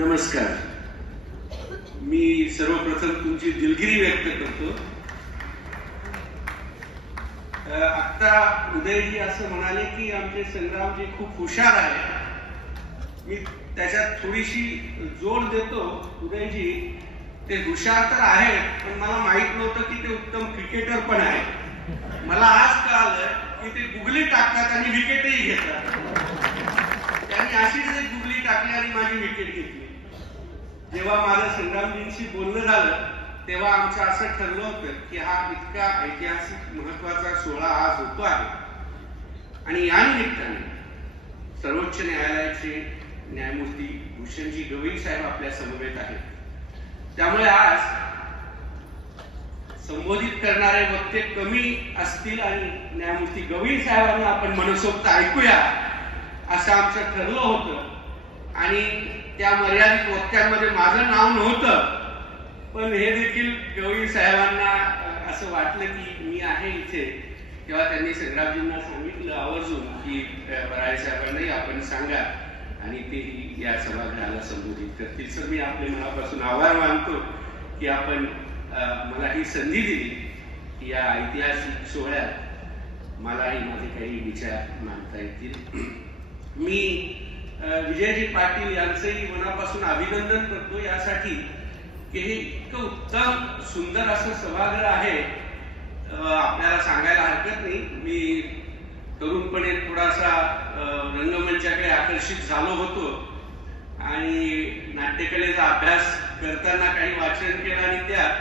नमस्कार. मी सर्वप्रथम तुमची दिलगिरी व्यक्त करतो. आता उदयजी असं म्हणाले की आमचे संग्रामजी खूप हुशार आहे. मी त्याच्यात थोडीशी जोड देतो. उदयजी ते हुशार तर आहेत, पण मला माहित नव्हतं की ते उत्तम क्रिकेटर पण आहे. मला आज कळालं की ते गुगली टाकतात आणि विकेटही घेतात. त्यांनी अशीच एक गुगली टाकली आणि माझी विकेट घेतली. जेव्हा माझं संग्रामजींशी बोलणं झालं तेव्हा आमचं असं ठरलं होतं की हा इतका ऐतिहासिक महत्वाचा सोहळा आज होतो आहे आणि या निमित्ताने सर्वोच्च न्यायालयाचे न्यायमूर्ती भूषणजी गवई साहेब आपल्या समवेत आहेत. त्यामुळे आज संबोधित करणारे वक्ते कमी असतील आणि न्यायमूर्ती गवई साहेबांना आपण मनसोक्त ऐकूया असं आमचं ठरलं होतं. आणि त्या मर्यादित वक्त्यांमध्ये माझं नाव नव्हतं, पण हे देखील गवई साहेबांना असं वाटलं की मी आहे इथे. तेव्हा त्यांनी संग्रामजींना सांगितलं आवर्जून की बराळे साहेबांनाही आपण सांगा आणि तेही या सभागृहाला संबोधित करतील. सर, मी आपले मनापासून आभार मानतो की आपण मला ही संधी दिली की या ऐतिहासिक सोहळ्यात मलाही माझे काही विचार मांडता येतील. मी विजयजी पाटील यांचंही मनापासून अभिनंदन करतो यासाठी की हे इतकं उत्तम सुंदर असं सभागृह आहे. आपल्याला सांगायला हरकत नाही, मी तरुणपणे थोडासा रंगमंचाकडे आकर्षित झालो होतो आणि नाट्यकलेचा अभ्यास करताना काही वाचन केलं आणि त्यात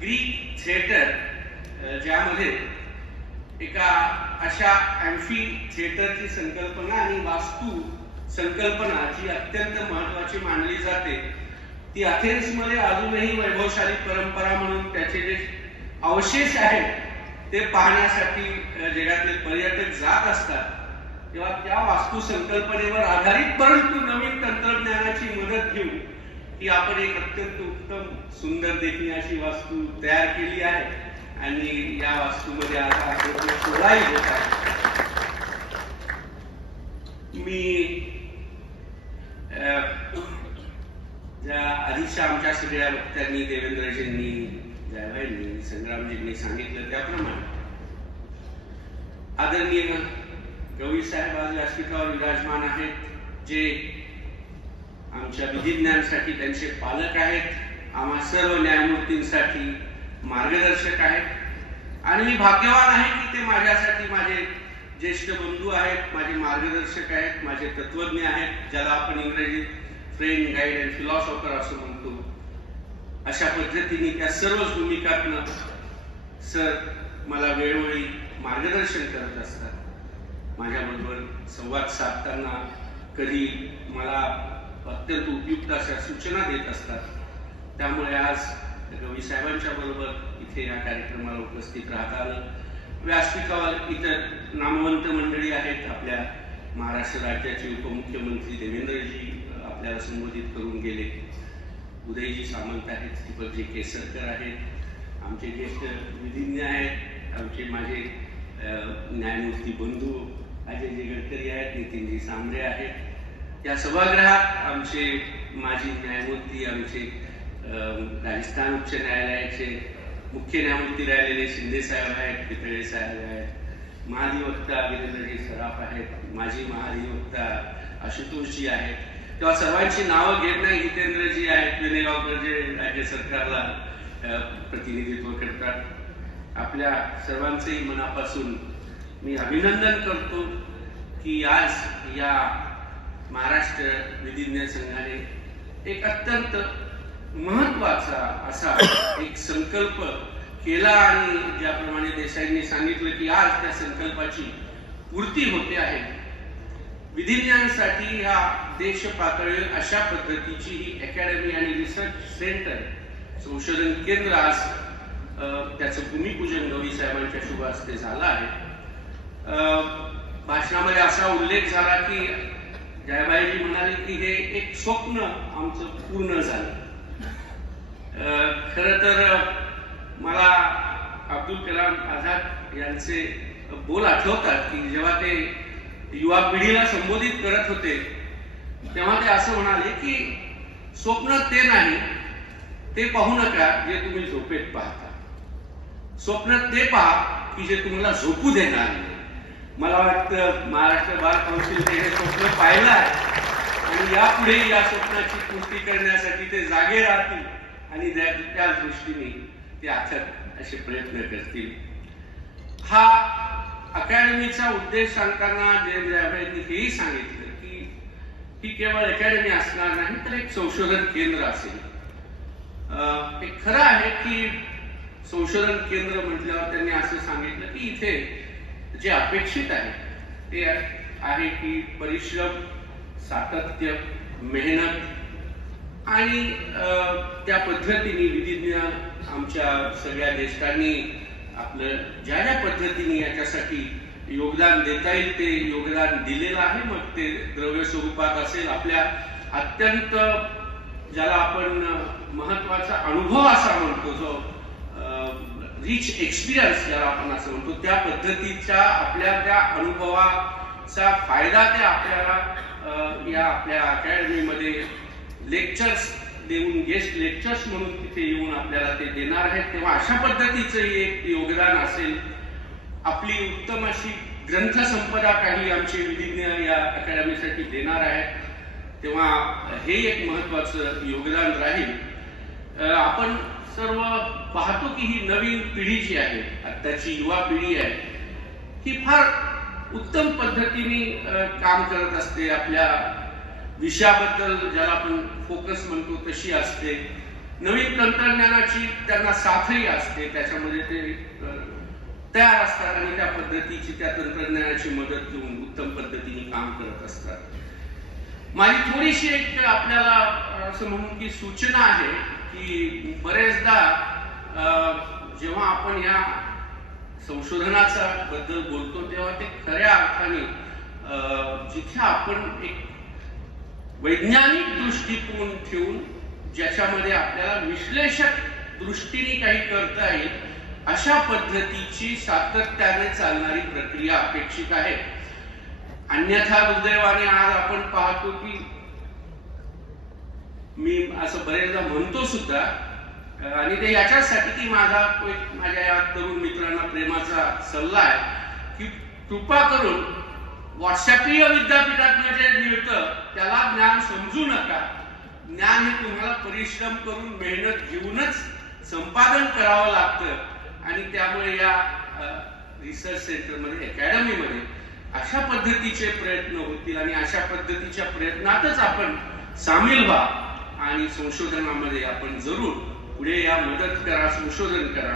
ग्रीक थिएटर ज्यामध्ये एका अशा ॲम्फी थिएटरची संकल्पना आणि वास्तू संकल्पना जी अत्यंत महत्वाची मानली जाते ती अथेन्समध्ये अजूनही वैभवशाली परंपरा म्हणून त्याचे जे अवशेष आहेत ते पाहण्यासाठी जगातले पर्यटक जात असतात. तेव्हा त्या वास्तू संकल्पनेवर आधारित परंतु नवीन तंत्रज्ञानाची मदत घेऊन ही आपण एक अत्यंत उत्तम सुंदर देखणी अशी वास्तू तयार केली आहे आणि या वास्तूमध्ये आता सोहळाही होत आहे. मी ज्या आधीच्या आमच्या सगळ्या वक्त्यांनी देवेंद्रजींनी जायभाईंनी संग्रामजींनी सांगितलं त्याप्रमाणे आदरणीय गवई साहेब आज व्यासपीठावर विराजमान आहेत, जे आमच्या विधिज्ञांसाठी त्यांचे पालक आहेत, आम्हा सर्व न्यायमूर्तींसाठी मार्गदर्शक आहेत. आणि मी भाग्यवान आहे की ते माझ्यासाठी माझे ज्येष्ठ बंधू आहेत, माझे मार्गदर्शक आहेत, माझे तत्वज्ञ आहेत, ज्याला आपण इंग्रजीत फ्रेंड, गाईड अँड फिलॉसॉफर असं म्हणतो. अशा पद्धतीने त्या सर्वच भूमिकातनं सर मला वेळोवेळी मार्गदर्शन करत असतात. माझ्याबरोबर संवाद साधताना कधी मला अत्यंत उपयुक्त अशा सूचना देत असतात. त्यामुळे आज गवई साहेबांच्या बरोबर इथे या कार्यक्रमाला उपस्थित राहता आलं. व्यासपीठावर इतर नामवंत मंडळी आहेत. आपल्या महाराष्ट्र राज्याचे उपमुख्यमंत्री देवेंद्रजी आपल्याला संबोधित करून गेले. उदयजी सामंत आहेत, दीपकजी केसरकर आहेत, आमचे ज्येष्ठ विधिज्ञ आहेत, आमचे माझे न्यायमूर्ती बंधू अजयजी गडकरी आहेत, नितीनजी सांबरे आहेत. या सभागृहात आमचे माजी न्यायमूर्ती, आमचे राजस्थान उच्च न्यायालयाचे मुख्य न्यायमूर्ती राहिलेले शिंदे साहेब आहेत, पितळे साहेब आहेत, महाधिवक्ता वीरेंद्रजी सराफ आहेत, माजी महाधिवक्ता आशुतोषजी आहेत. तेव्हा सर्वांची नावं घेत नाही. हितेंद्रजी आहेत वेनेगावकर, जे राज्य सरकारला प्रतिनिधित्व करतात. आपल्या सर्वांचेही मनापासून मी अभिनंदन करतो की आज या महाराष्ट्र विधिज्ञ संघाने एक अत्यंत महत्वाचा असा एक संकल्प केला आणि ज्याप्रमाणे देसाईंनी सांगितलं की आज त्या संकल्पाची पूर्ती होते आहे. विधिज्ञांसाठी ह्या देश पातळीवर अशा पद्धतीची ही अकॅडमी आणि रिसर्च सेंटर, संशोधन केंद्र आज त्याचं भूमिपूजन गवई साहेबांच्या शुभ हस्ते झालं आहे. भाषणामध्ये असा उल्लेख झाला की जयभाईजी म्हणाले की हे एक स्वप्न आमचं पूर्ण झालं. खरं तर मला अब्दुल कलाम आझाद यांचे बोल आठवतात की जेव्हा ते युवा पिढीला संबोधित करत होते तेव्हा ते असं म्हणाले की स्वप्न ते नाही ते पाहू नका जे तुम्ही झोपेत पाहता, स्वप्न ते पहा की जे तुम्हाला झोपू देणार नाही. मला वाटतं महाराष्ट्र बार काउन्सिलने हे स्वप्न पाहिलं आहे आणि यापुढे या स्वप्नाची पूर्ती करण्यासाठी ते जागे राहतील आणि त्याच दृष्टीने ते अथक असे प्रयत्न करतील. हा अकॅडमीचा उद्देश सांगताना जयंत हेही सांगितलं की ही केवळ अकॅडमी असणार नाही तर एक संशोधन केंद्र असेल. हे खरं आहे की संशोधन केंद्र म्हटल्यावर त्यांनी असं सांगितलं की इथे जे अपेक्षित आहे ते आहे की परिश्रम, सातत्य, मेहनत आणि त्या पद्धतीने विधिज्ञ आमच्या सगळ्या ज्येष्ठांनी आपलं ज्या ज्या पद्धतीने याच्यासाठी योगदान देता येईल ते योगदान दिलेलं आहे. मग ते द्रव्य स्वरूपात असेल, आपल्या अत्यंत ज्याला आपण महत्वाचा अनुभव असा म्हणतो, जो रिच एक्सपिरियन्स ज्याला आपण असं म्हणतो, त्या पद्धतीच्या आपल्या त्या अनुभवाचा फायदा ते आपल्याला या आपल्या अकॅडमीमध्ये लेक्चर्स देऊन, गेस्ट लेक्चर्स म्हणून तिथे येऊन आपल्याला ते देणार आहेत. तेव्हा अशा पद्धतीचं एक योगदान असेल. आपली उत्तम अशी ग्रंथसंपदा काही आमचे विधिज्ञ या अकॅडमीसाठी देणार आहेत, तेव्हा हे एक महत्वाचं योगदान राहील. आपण सर्व पाहतो की ही नवीन पिढी जी आहे, आताची युवा पिढी आहे, ही फार उत्तम पद्धतीने काम करत असते. आपल्या विषयाबद्दल ज्याला आपण फोकस म्हणतो तशी असते. नवीन तंत्रज्ञानाची त्यांना साथही असते, त्याच्यामध्ये ते तयार असतात आणि त्या पद्धतीची, त्या तंत्रज्ञानाची मदत घेऊन उत्तम पद्धतीने काम करत असतात. माझी थोडीशी एक आपल्याला असं म्हणून की सूचना आहे की बरेचदा जेव्हा आपण या संशोधनाचा बद्दल बोलतो तेव्हा ते खऱ्या अर्थाने जिथे आपण एक वैज्ञानिक दृष्टिकोन ठेवून ज्याच्यामध्ये आपल्याला विश्लेषक दृष्टीने काही करता येईल अशा पद्धतीची सातत्याने चालणारी प्रक्रिया अपेक्षित आहे. अन्यथा दुर्दैवाने आज आपण पाहतो की मी असं बरेचदा म्हणतो सुद्धा, आणि ते याच्यासाठी की माझ्या या तरुण मित्रांना प्रेमाचा सल्ला आहे की कृपा करून व्हॉट्सअपीय विद्यापीठातनं जे मिळतं त्याला ज्ञान समजू नका. ज्ञान हे तुम्हाला परिश्रम करून मेहनत घेऊनच संपादन करावं लागतं आणि त्यामुळे या रिसर्च सेंटरमध्ये, अकॅडमीमध्ये अशा पद्धतीचे प्रयत्न होतील आणि अशा पद्धतीच्या प्रयत्नातच आपण सामील व्हा आणि संशोधनामध्ये आपण जरूर पुढे या, मदत करा, संशोधन करा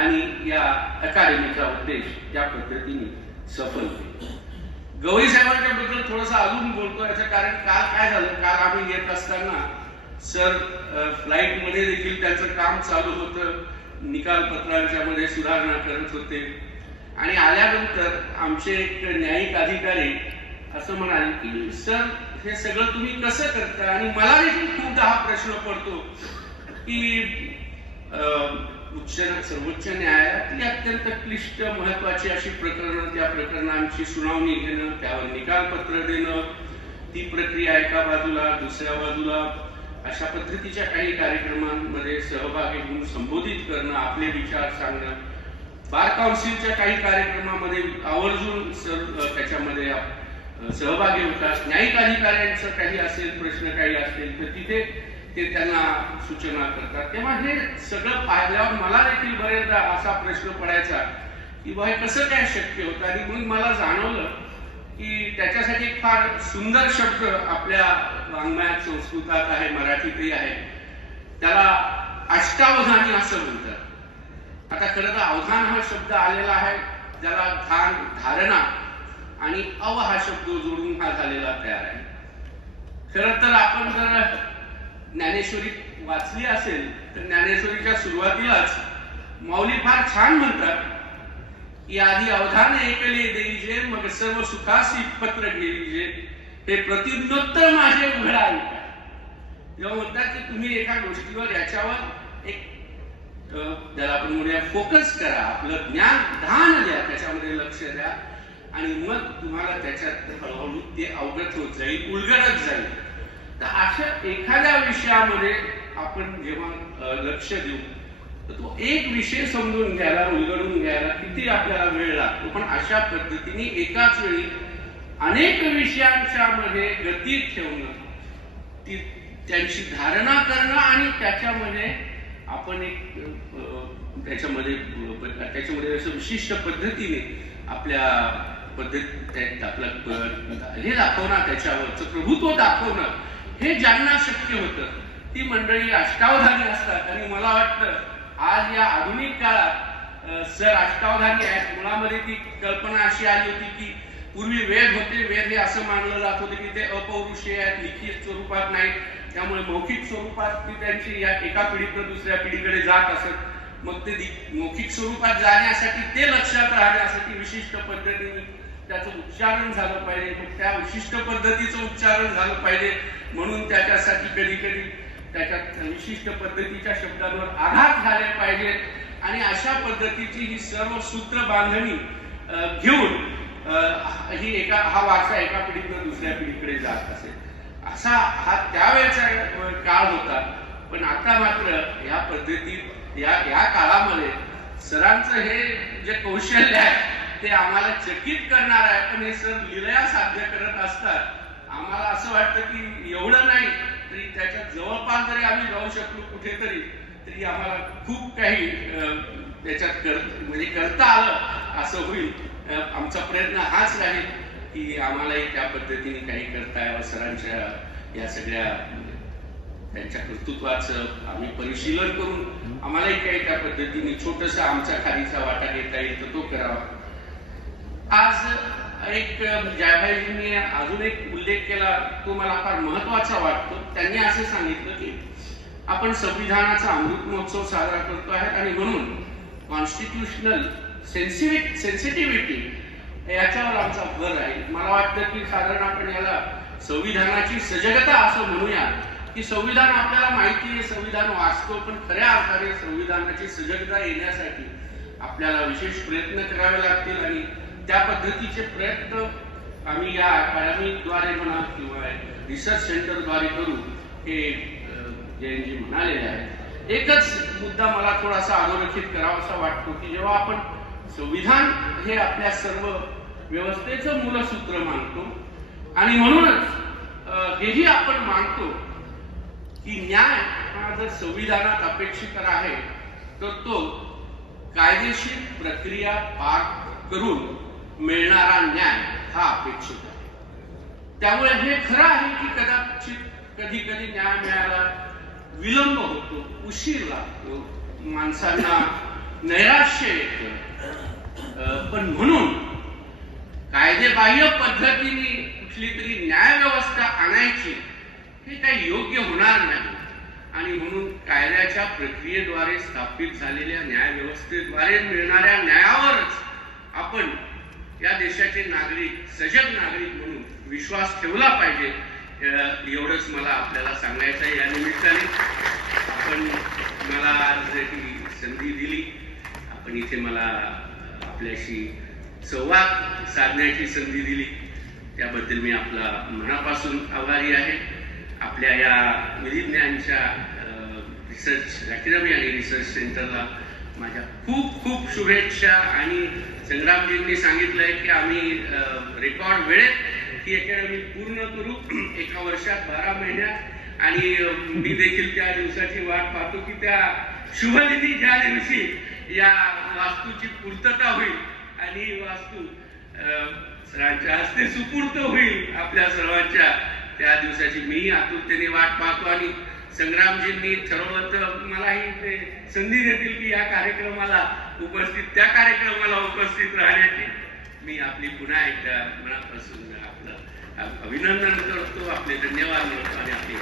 आणि या अकॅडमीचा उद्देश या पद्धतीने सफल होईल. गवई साहेबांच्या बद्दल थोडंसं अजून बोलतो याचं कारण काल काय झालं, काल आम्ही येत असताना सर फ्लाईट मध्ये देखील त्याचं काम चालू होतं, निकाल पत्रांच्या मध्ये सुधारणा करत होते आणि आल्यानंतर आमचे एक न्यायिक अधिकारी असं म्हणाले की सर हे सगळं तुम्ही कसं करता. आणि मला देखील खूपदा हा प्रश्न पडतो की सर्वोच्च न्यायालयात ही अत्यंत क्लिष्ट महत्वाची अशी प्रकरणं, त्या प्रकरणांची सुनावणी घेणं, त्यावर निकाल पत्र देणं, ती प्रक्रिया एका बाजूला, दुसऱ्या बाजूला अशा पद्धतीच्या काही कार्यक्रमांमध्ये सहभागी होऊन संबोधित करणं, आपले विचार सांगणं, बार काउन्सिलच्या काही कार्यक्रमामध्ये आवर्जून त्याच्यामध्ये सहभागी होतात. न्यायिक अधिकाऱ्यांचं काही असेल, प्रश्न काही असतील तर तिथे ते त्यांना सूचना करतात. तेव्हा हे सगळं पाहिल्यावर मला देखील बरेचदा असा प्रश्न पडायचा की बा हे कसं काय शक्य होतं. आणि मग मला जाणवलं की त्याच्यासाठी एक फार सुंदर शब्द आपल्या वाङ्मयात, संस्कृतात आहे, मराठीतही आहे, त्याला अष्टावधानी असं म्हणतात. आता खरं तर अवधान हा शब्द आलेला आहे, ज्याला ध्यान, धारणा आणि अव हा शब्द जोडून हा झालेला तयार आहे. खरं तर आपण जर ज्ञानेश्वरी वाचली असेल तर ज्ञानेश्वरीच्या सुरुवातीलाच माऊली फार छान म्हणतात की आधी अवधान ऐकले देईजे, मग सर्व सुखासी पत्र घेईजे, हे प्रतिज्ञोत्तर माझे उघडा ऐका. जेव्हा म्हणतात की तुम्ही एका गोष्टीवर, याच्यावर एक त्याला आपण म्हणूया फोकस करा, आपलं ज्ञान, ध्यान द्या, त्याच्यामध्ये लक्ष द्या, आणि मग तुम्हाला त्याच्यात हळूहळू ते अवगत होत जाईल, उलगडत जाईल. तर अशा एखाद्या विषयामध्ये आपण जेव्हा लक्ष देऊ तर तो एक विषय समजून घ्यायला, उलगडून घ्यायला किती आपल्याला वेळ लागतो. पण अशा पद्धतीने एकाच वेळी अनेक विषयांच्या मध्ये गती ठेवणं, त्यांची धारणा करणं आणि त्याच्यामध्ये आपण त्याच्यामध्ये असं विशिष्ट पद्धतीने आपल्या हे दाखवणं, त्याच्यावरचं प्रभुत्व दाखवणं, हे ज्यांना शक्य होतं ती मंडळी अष्टावधानी असतात. आणि मला वाटतं आज या आधुनिक काळात सर अष्टावधानी आहेत. मुळामध्ये ती कल्पना अशी आली होती की पूर्वी वेद होते, वेद हे असं मानलं जात होते की ते अपौरुषीय आहेत, लिखित स्वरूपात नाही, त्यामुळे मौखिक स्वरूपात ती त्यांची या एका पिढीतून दुसऱ्या पिढीकडे जात असत. मग ते मौखिक स्वरूपात जाण्यासाठी ते लक्षात राहण्यासाठी विशिष्ट पद्धतीने त्याचं उच्चारण झालं पाहिजे. मग त्या विशिष्ट पद्धतीचं उच्चारण झालं पाहिजे म्हणून त्याच्यासाठी कधी कधी त्याच्यात विशिष्ट पद्धतीच्या शब्दांवर आघात झाले पाहिजेत. आणि अशा पद्धतीची ही सर्व सूत्र बांधणी घेऊन हा वारसा एका पिढीतून दुसऱ्या पिढीकडे जात असेल. असा हा त्यावेळेचा काळ होता. पण आता मात्र या पद्धतीत या काळामध्ये सरांचं हे जे कौशल्य आहे ते आम्हाला चकित करणार आहे. पण हे सर लीलया साध्य करत असतात. आम्हाला असं वाटतं की एवढं नाही तरी त्याच्यात जवळपास जरी आम्ही जाऊ शकलो कुठेतरी तरी आम्हाला खूप काही त्याच्यात म्हणजे करता आलं असं होईल. आमचा प्रयत्न हाच राहील की आम्हालाही त्या पद्धतीने काही करता यावं. सरांच्या या सगळ्या त्यांच्या कर्तृत्वाचं आम्ही परिशीलन करून आम्हालाही काही त्या पद्धतीने छोटंसं आमच्या खालीचा वाटा घेता येईल तर तो करावा. आज एक जयभाईजींनी अजून एक उल्लेख केला तो मला फार महत्वाचा वाटतो. त्यांनी असं सांगितलं की आपण संविधानाचा अमृत महोत्सव साजरा करतो आहे आणि म्हणून कॉन्स्टिट्यूशनल सेन्सिटिव्हिटी याच्यावर आमचा भर आहे. मला वाटतं की साधारण आपण याला संविधानाची सजगता असं म्हणूया की संविधान आपल्याला माहिती आहे, संविधान वाचतो, पण खऱ्या अर्थाने संविधानाची सजगता येण्यासाठी आपल्याला विशेष प्रयत्न करावे लागतील. आणि त्या पद्धतीचे प्रयत्न आम्ही या अकादमीद्वारे म्हणा किंवा रिसर्च सेंटरद्वारे करू हे जयंतजी म्हणालेले आहे. एकच मुद्दा मला थोडासा अधोरेखित करावासा वाटतो की जेव्हा आपण संविधान हे आपल्या सर्व व्यवस्थेचं मूलसूत्र मानतो आणि म्हणूनच हेही आपण मानतो की न्याय हा जर संविधानात अपेक्षित आहे तर तो कायदेशीर प्रक्रिया पार करून मिळणारा न्याय हा अपेक्षित आहे. त्यामुळे हे खरं आहे की कदाचित कधी कधी न्याय मिळायला विलंब होतो, उशीर लागतो, माणसांना नैराश्य येतं. पण म्हणून कायदेबाह्य पद्धतीने कुठली तरी न्याय व्यवस्था आणायची हे काही योग्य होणार नाही. आणि म्हणून कायद्याच्या प्रक्रियेद्वारे स्थापित झालेल्या न्याय व्यवस्थेद्वारे मिळणाऱ्या न्यायावरच आपण या देशाचे नागरिक, सजग नागरिक म्हणून विश्वास ठेवला पाहिजे. एवढंच मला आपल्याला सांगायचं आहे. या निमित्ताने आपण मला आज ही संधी दिली, आपण इथे मला आपल्याशी संवाद साधण्याची संधी दिली त्याबद्दल मी आपला मनापासून आभारी आहे. आपल्या या विधिज्ञानच्या रिसर्च अकॅडमी आणि रिसर्च सेंटरला माझ्या खूप खूप शुभेच्छा. आणि संग्रामजींनी सांगितलंय की आम्ही रेकॉर्ड वेळेत ही अकॅडमी पूर्ण करू, एका वर्षात 12 महिन्यात. आणि मी देखील त्या दिवसाची वाट पाहतो की त्या शुभदिनी ज्या दिवशी या वास्तूची पूर्तता होईल आणि वास्तू सरांच्या हस्ते सुपूर्त होईल आपल्या सर्वांच्या, त्या दिवसाची मी आतुरतेने वाट पाहतो. आणि संग्रामजींनी ठरवलं तर मलाही ते संधी देतील की या कार्यक्रमाला त्या कार्यक्रमाला उपस्थित राहण्याची. मी आपली पुन्हा एकदा मनापासून आपलं अभिनंदन करतो, आपले धन्यवाद करतो आणि आपली